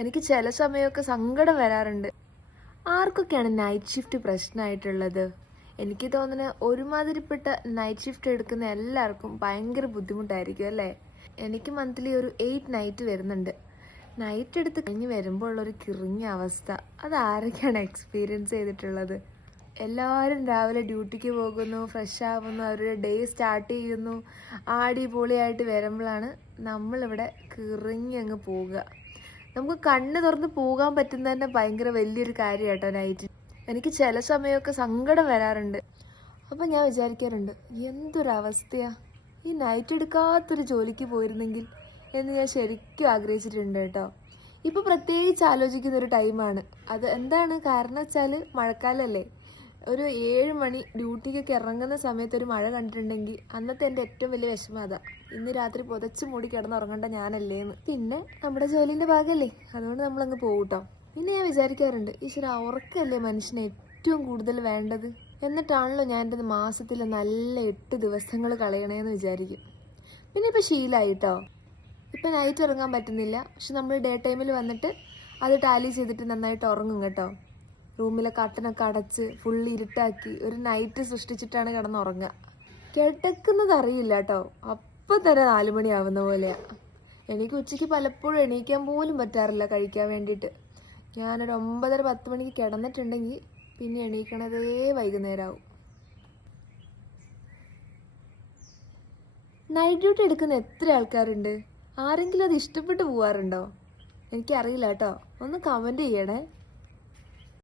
എനിക്ക് ചില സമയമൊക്കെ സങ്കടം വരാറുണ്ട്. ആർക്കൊക്കെയാണ് നൈറ്റ് ഷിഫ്റ്റ് പ്രശ്നമായിട്ടുള്ളത്? എനിക്ക് തോന്നുന്നത് ഒരുമാതിരിപ്പെട്ട നൈറ്റ് ഷിഫ്റ്റ് എടുക്കുന്ന എല്ലാവർക്കും ഭയങ്കര ബുദ്ധിമുട്ടായിരിക്കും അല്ലേ? എനിക്ക് മന്ത്ലി ഒരു 8 നൈറ്റ് വരുന്നുണ്ട്. നൈറ്റ് എടുത്ത് കഴിഞ്ഞ് വരുമ്പോൾ ഉള്ളൊരു കിറിഞ്ഞ അവസ്ഥ അത് ആരൊക്കെയാണ് എക്സ്പീരിയൻസ് ചെയ്തിട്ടുള്ളത്? എല്ലാവരും രാവിലെ ഡ്യൂട്ടിക്ക് പോകുന്നു, ഫ്രഷ് ആവുന്നു, അവരുടെ ഡേ സ്റ്റാർട്ട് ചെയ്യുന്നു, ആടി പൊളിയായിട്ട് വരുമ്പോഴാണ് നമ്മളിവിടെ കിറിഞ്ഞങ്ങ് പോവുക. നമുക്ക് കണ്ണ് തുറന്ന് പോകാൻ പറ്റുന്ന തന്നെ ഭയങ്കര വലിയൊരു കാര്യം കേട്ടോ നൈറ്റ്. എനിക്ക് ചില സമയമൊക്കെ സങ്കടം വരാറുണ്ട്. അപ്പം ഞാൻ വിചാരിക്കാറുണ്ട്, എന്തൊരവസ്ഥയാ, ഈ നൈറ്റ് എടുക്കാത്തൊരു ജോലിക്ക് പോയിരുന്നെങ്കിൽ എന്ന് ഞാൻ ശരിക്കും ആഗ്രഹിച്ചിട്ടുണ്ട് കേട്ടോ. ഇപ്പോൾ പ്രത്യേകിച്ച് ആലോചിക്കുന്ന ഒരു ടൈമാണ് അത്. എന്താണ് കാരണം വെച്ചാൽ മഴക്കാലമല്ലേ. ഒരു 7 മണി ഡ്യൂട്ടിക്കൊക്കെ ഇറങ്ങുന്ന സമയത്ത് ഒരു മഴ കണ്ടിട്ടുണ്ടെങ്കിൽ അന്നത്തെ എൻ്റെ ഏറ്റവും വലിയ വിഷമം അതാ. ഇന്ന് രാത്രി പുതച്ച് മൂടി കിടന്നുറങ്ങേണ്ട ഞാനല്ലേന്ന്. പിന്നെ നമ്മുടെ ജോലിൻ്റെ ഭാഗമല്ലേ, അതുകൊണ്ട് നമ്മളങ്ങ് പോകട്ടോ. പിന്നെ ഞാൻ വിചാരിക്കാറുണ്ട്, ഈശ്വര, ഉറക്കമല്ലേ മനുഷ്യന് ഏറ്റവും കൂടുതൽ വേണ്ടത്. എന്നിട്ടാണല്ലോ ഞാൻ എൻ്റെ മാസത്തിൽ നല്ല 8 ദിവസങ്ങൾ കളയണേന്ന് വിചാരിക്കും. പിന്നെ ഇപ്പം ശീലമായി കേട്ടോ. ഇപ്പം നൈറ്റ് ഉറങ്ങാൻ പറ്റുന്നില്ല, പക്ഷെ നമ്മൾ ഡേ ടൈമിൽ വന്നിട്ട് അത് ടാലി ചെയ്തിട്ട് നന്നായിട്ട് ഉറങ്ങും കേട്ടോ. റൂമിലെ കട്ടനൊക്കെ അടച്ച് ഫുള്ള് ഇരുട്ടാക്കി ഒരു നൈറ്റ് സൃഷ്ടിച്ചിട്ടാണ് കിടന്നുറങ്ങുക. കിടക്കുന്നത് അറിയില്ല കേട്ടോ, അപ്പം തന്നെ 4 മണിയാവുന്ന പോലെയാണ്. എനിക്ക് ഉച്ചയ്ക്ക് പലപ്പോഴും എണീക്കാൻ പോലും പറ്റാറില്ല കഴിക്കാൻ വേണ്ടിയിട്ട്. ഞാനൊരു 9:30-10 മണിക്ക് കിടന്നിട്ടുണ്ടെങ്കിൽ പിന്നെ എണീക്കണതേ വൈകുന്നേരമാവും. നൈറ്റ് ഡ്യൂട്ടി എടുക്കുന്ന എത്ര ആൾക്കാരുണ്ട്? ആരെങ്കിലും അത് ഇഷ്ടപ്പെട്ട് പോവാറുണ്ടോ? എനിക്കറിയില്ല കേട്ടോ, ഒന്ന് കമൻറ്റ് ചെയ്യണേ.